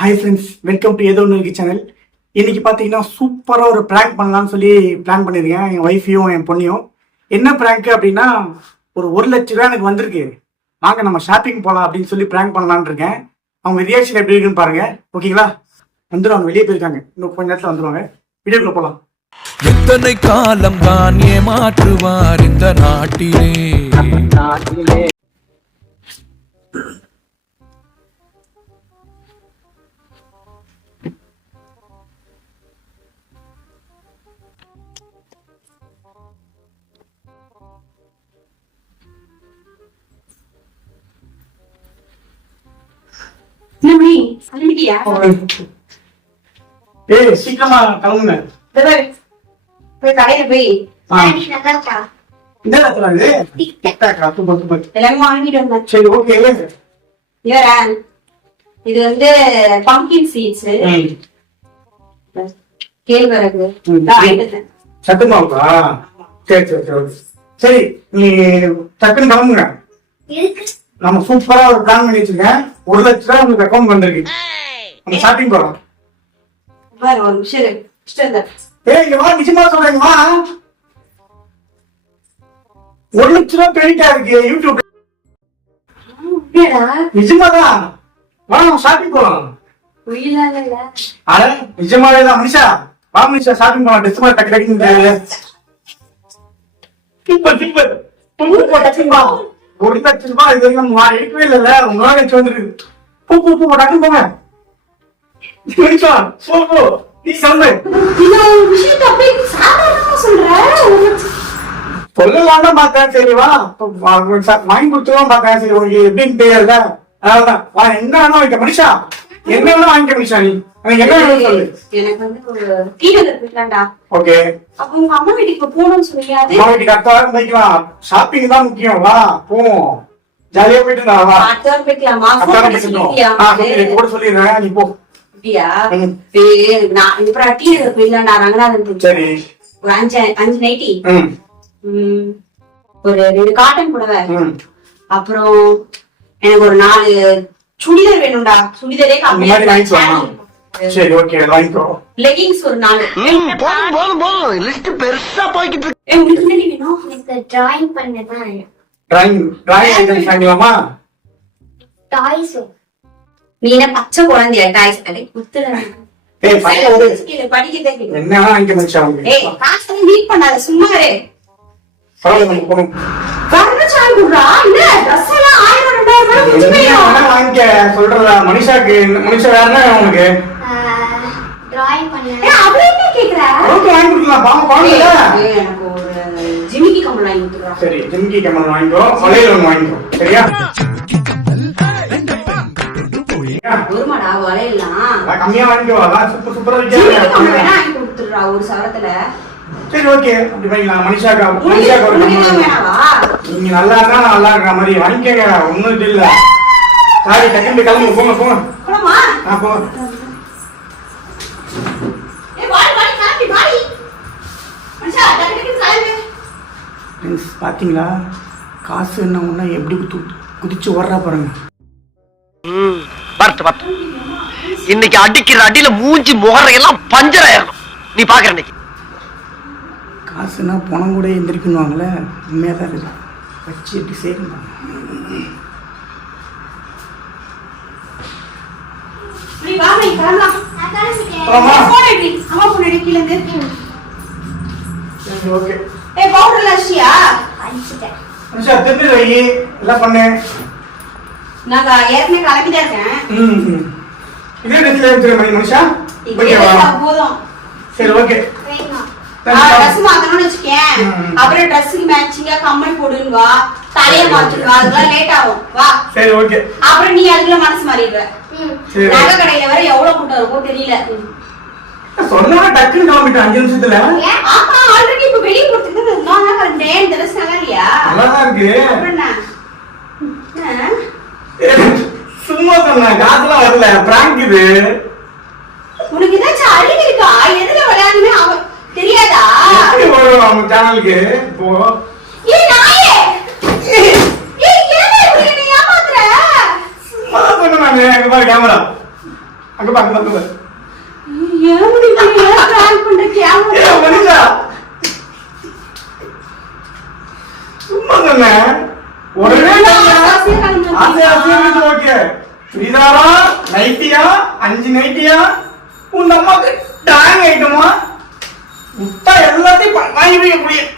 Hi friends, welcome to ஏதோ ஒன்று channel. இன்னைக்கு பார்த்தீங்கன்னா சூப்பராக ஒரு ப்ராங்க் பண்ணலாம்னு சொல்லி பிளான் பண்ணியிருக்கேன். என் ஒய்ஃபையும் என் பொண்ணையும். என்ன ப்ராங்க் அப்படின்னா, ஒரு 1,00,000 எனக்கு வந்திருக்கு, வாங்க நம்ம ஷாப்பிங் போகலாம் அப்படின்னு சொல்லி ப்ராங்க் பண்ணலான்னு இருக்கேன். அவங்க ரியாக்ஷன் எப்படி இருக்குன்னு பாருங்க. ஓகேங்களா? வந்துடுவாங்க, வெளியே போயிருக்காங்க, இன்னும் கொஞ்ச நேரத்தில் வந்துடுவாங்க. வீடியோக்குள்ள போகலாம். எத்தனை காலம் தான் ஏமாற்றுவார் இந்த நாட்டிலே. ஏய், சீக்கிரமா கிளம்புங்க. போய் கடையில போய் இந்த இடத்துல எல்லாமே வாங்கிட்டு வந்தேன். சரி, ஓகே. இது வந்து பம்கின் சீட்ஸ், கேழ்வரகு சத்துமாவுக்கா? சரி சரி சரி, சரி. நீ டக்குன்னு கிளம்புங்க. நம்ம சூப்பரா ஒரு பிளான் பண்ணி வச்சிருக்கேன். 1,00,000 உங்களுக்கு அக்கௌண்ட் வந்திருக்கு. நம்ம ஷாப்பிங் போறோம். ஒரு விஷயம் ஏய், இங்க வா, நிஜமா சொல்றேங்கம்மா. 1,00,000 கிரெடிட் ஆயிருக்கு யூடியூப். நிஜமாதான். வா, நம்ம ஷாப்பிங் போறோம். அட நிஜமாவே தான் மனுஷா. வா மனுஷா, ஷாப்பிங் போலாம். ட்ரெஸ் மாதிரி டக்கு டக்குன்னு சூப்பர் சூப்பர். 1,00,000 இது வரைக்கும் நம்ம எடுக்கவே இல்லைல்ல, உங்களால வச்சு வந்துருக்கு. பூ பூ பூ டக்குன்னு போங்க. போ போ, நீ சொல்லு. சொல்லலாம் தான் பார்த்தேன். சரி வா, வாங்கி கொடுத்துருவோம் பார்த்தேன். சரி உங்களுக்கு எப்படின்னு தெரியாதுல, அதான் வா. என்ன வேணும் வைக்க மனுஷா, என்ன வேணும் வாங்கிக்க மனுஷா. நீ எனக்கு என்ன வேணும் சொல்லு. எனக்கு வந்து ஒரு டீ எடுத்துக்கலாம்டா. ஓகே. அப்ப உங்க அம்மா வீட்டுக்கு போகணும்னு சொன்னியாது. அம்மா வீட்டுக்கு அடுத்த வாரம் போய்க்கலாம். ஷாப்பிங் தான் முக்கியம். வா போவோம், ஜாலியா போயிட்டு வா. அடுத்த வாரம் போய்க்கலாமா? கூட சொல்லிடுறேன், நீ போ. அப்படியா? நான் இப்ப டீ எடுத்து போயிடலாம்டா. ரங்கநாதன் சரி. ஒரு 5 நைட்டி, ஒரு 2 காட்டன் புடவை, அப்புறம் எனக்கு ஒரு 4 சுடிதார் வேணும்டா. சுடிதாரே சரி, ஓகே, வாங்கிக்கோ. லெகிங்ஸ் ஒரு 4. போதும் லிஸ்ட் பெருசா போய்கிட்டு இருக்கு. உங்களுக்கு என்ன வேணும்? எனக்கு டிராயிங் பண்ணதான். டிராயிங் ஐட்டம்ஸ் வாங்கிக்கலாமா? டாய்ஸ். நீ என்ன பச்சை குழந்தையா? டாய்ஸ் கடை குத்துறேன். ஏய், படிக்கிறதே என்ன வாங்கிக்க மனுஷா. ஏய், காசு மீட் பண்ணாத, சும்மா இரு. பரவாயில்ல, நம்ம போறோம். வரச்சாய் குடுறா. இல்ல Dress எல்லாம் 1000 2000 குடுத்து போயா? வாங்கிக்க சொல்றல மனுஷாக்கு. மனுஷா வேறனா உங்களுக்கு டிராயிங் பண்ணேன். ஏய், அவளே என்ன கேக்குறா? ஓகே, வாங்கி கொடுக்கலாம். பாருங்க. ஏய், எனக்கு ஒரு ஜிமிக்கி கம்மல் வாங்கி குடுறா. சரி, ஜிமிக்கி கம்மல் வாங்கிக்கோ. வளையல் ஒன்று வாங்கிக்கோ. சரியா? ஒருமாடா வளையலாம் கம்மியா வாங்கிக்கோ. அதான் சூப்பர் சூப்பரா ஜிமிக்கி கம்மல் வேணா வாங்கி கொடுத்துடுறா ஒரு சவரத்துல. சரி, ஓகே, அப்படி வாங்கிக்கலாம். மனுஷாக்கு வேணாவா? நீங்க நல்லா இருக்கா, நான் நல்லா இருக்கிற மாதிரி வாங்கிக்கங்க. ஒண்ணும் இல்ல. சாரி, டக்குனு கிளம்பு. போங்க போங்க. போலாமா? போங்க. ஏய், வாடி வாடி காப்பி வாடி. மனுஷா, டக்கு டக்கு கிளம்பு. ஃப்ரெண்ட்ஸ், பாத்தீங்களா காசு என்ன ஒண்ணா எப்படி குதிச்சு ஓடுறா பாருங்க. பார்த்து இன்னைக்கு அடிக்கிற அடியில மூஞ்சி முகரையெல்லாம் பஞ்சர் ஆயிரும். நீ பாக்குற இன்னைக்கு காசுனா பணம் கூட எந்திரிக்கணுவாங்களே, உண்மையா தான் இருக்கு. வச்சு எப்படி செய்யணும். நீ வா, நீ கிளம்பலாம். போன் எடு. அம்மா போன் எடு கீழ இருந்து. சரி, ஓகே. ஏய், பவுடர் லட்சியா? அடிச்சிட்டேன். மனுஷா, திருப்பி வை. எல்லாம் பண்ணு. நான் ஏற்கனவே கிளம்பிதான் இருக்கேன். இதே ட்ரெஸ்ல எடுத்துக்க மனுஷா. ஓகேவா? போதும். சரி, ஓகே. வேணும். ட்ரெஸ் மாத்தணும்னு வச்சுக்கேன். அப்புறம் ட்ரெஸ்ஸுக்கு மேட்சிங்கா கம்மல் போடுன்னு வா, தலைய மாத்திட்டு வா, அதெல்லாம் லேட் ஆகும். வா. சரி, ஓகே. அப்புறம் நீ அதுக்குள்ள மனசு மாறிடுவ. நகை கடையில வர எவ்வளவு கூட்டம் இருக்கும் தெரியல. சொன்னா டக்குன்னு கிளம்பிட்டேன் 5 நிமிஷத்துல. ஆமா, ஆல்ரெடி இப்ப வெளிய கொடுத்துட்டு நான் கண்டேன். இந்த ட்ரெஸ் நல்லா இல்லையா? நல்லாதான் இருக்கு. அப்புறம் என்ன? சும்மா சொன்னேன், காசுலாம் வரல. பிராங்க் இது. உனக்கு ஏதாச்சும் அறிவு இருக்கா? எதுல விளையாடுன்னு அவன் தெரியாதா? எப்படி வரும் அவங்க சேனலுக்கு இப்போ? ஏய் நாயே, ஏய் ஏன் இப்படி என்ன ஏமாத்துற? சும்மா சொன்னேன். கேமரா அங்க பா அங்க பா ஏன் முடியல ஏன் prank பண்ற கேமரா ஏய் மனிஷா சும்மா சொன்னேன் உடனே ஆசை ஓகே சுடிதாரா நைட்டியா 5 நைட்டியா உன் அம்மாக்கு டாங் ஐட்டமா முட்டா எல்லாத்தையும் வாங்கி வைக்க முடியும்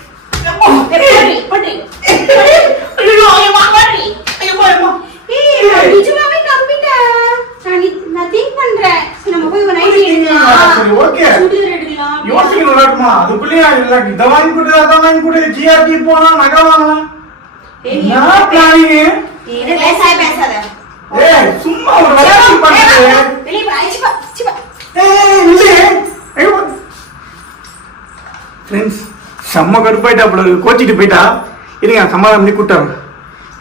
நிஜமாவே நம்பிட்டேன் நான் திங்க் பண்றேன் சரி நம்ம போய் ஒரு நைட் சரி ஓகே சுடிதார் எடுக்கலாம் யோசிக்கணும் விளையாட்டுமா அதுக்குள்ளேயே இல்லை இதை வாங்கி கொடு அதை வாங்கி கொடு ஜிஆர்டி போனா நகை வாங்கலாம் என்ன பிளானிங் பேசாத ஏய் சும்மா ஒரு விளையாட்டு பண்றது வெளிய வா சிப்பா சிப்பா ஏய் நில்லு ஐயோ ஃப்ரெண்ட்ஸ் செம்ம கடுப்பாயிட்டா அப்படி கோச்சிட்டு போயிட்டா இருங்க சமாதானம் பண்ணி கூட்டாங்க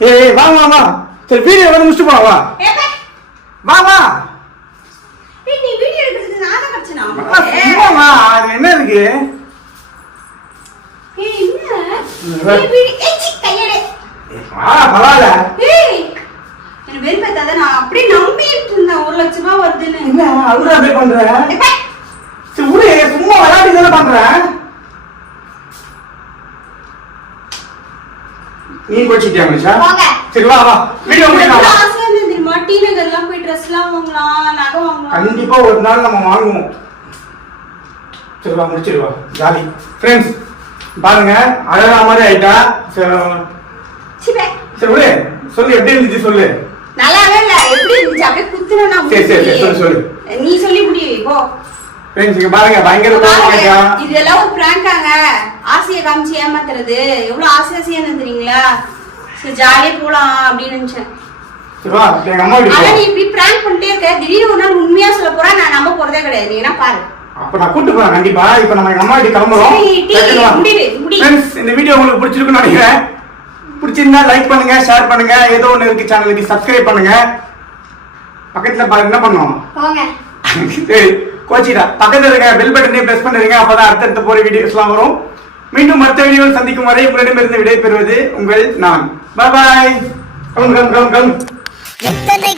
ஏய் வா வா வா சரி வீடியோ வந்து முடிச்சுட்டு போலாம் வா ஏப்பா வா வா ஏய் நீ வீடியோ எடுக்கிறது நான் தான் கட்சனா சும்மா வா அது என்ன இருக்கு ஏய் என்ன ஏய் வீடியோ ஏய் கையடே வா பரவாயில்ல ஏய் என்ன வெறுப்பேத்தாத நான் அப்படியே நம்பிட்டு இருந்தேன் 1 லட்சம் ரூபாய் வருதுன்னு என்ன அவ்வளோ அப்படியே பண்ற ஏப்பா சரி விடு சும்மா விளையாடி தானே பண்றேன் நீ கோச்சிட்டியா மனுஷா போங்க. சரி வா வா வீடியோ முடிக்கலாம் வா. ஆசையா இருந்தது தெரியுமா டி நகர்லாம் போய் ட்ரெஸ்லாம் வாங்கலாம் நகை வாங்கலாம் கண்டிப்பா ஒரு நாள் நம்ம வாங்குவோம் சரி வா முடிச்சிருவா ஜாலி ஃப்ரெண்ட்ஸ் பாருங்க அழகா மாதிரி ஆயிட்டா சிப்பே சரி விடு சொல்லு எப்படி இருந்துச்சு சொல்லு நல்லாவே இல்ல எப்படி இருந்துச்சு அப்படியே குத்துறேனா சரி, சொல்லு. நீ சொல்லி முடி போ ஃப்ரெண்ட்ஸ் இங்க பாருங்க பயங்கர கோவம் ஆயிட்டா இதெல்லாம் ஒரு பிராங்காங்க ஆசையை காமிச்சு ஏமாத்துறது எவ்வளவு ஆசையா என்ன தெரியுங்களா சரி ஜாலியா போலாம் அப்படின்னு நினைச்சேன் சரி வா எங்க அம்மா வீட்டுக்கு ஆனா போ. நீ இப்படி பிராங்க் பண்ணிட்டே இருக்க திடீர்னு ஒரு நாள் உண்மையா சொல்ல போறா நான் நம்ப போறதே கிடையாது நீ என்ன பாரு அப்ப நான் கூட்டு போறேன் கண்டிப்பா இப்ப நம்ம எங்க அம்மா வீட்டுக்கு கிளம்புறோம் சரி, முடி. ஃப்ரெண்ட்ஸ் இந்த வீடியோ உங்களுக்கு பிடிச்சிருக்குன்னு நினைக்கிறேன் பிடிச்சிருந்தா லைக் பண்ணுங்க ஷேர் பண்ணுங்க ஏதோ ஒண்ணு இருக்கு சேனலுக்கு சப்ஸ்கிரைப் பண்ணுங்க பக்கத்துல பாருங்க என்ன பண்ணுவோம் போங்க. சரி கோச்சிடா பக்கத்துல இருக்க பெல் பட்டனையும் பிரஸ் பண்ணிருங்க அப்பதான் அடுத்தடுத்த போற வீடியோஸ்லாம் வரும் மீண்டும் அடுத்த வீடியோவில் சந்திக்கும் வரை உங்களிடமிருந்து விடைபெறுவது உங்கள் நான் பாய் கம் கம் கம் கம் எத்தனை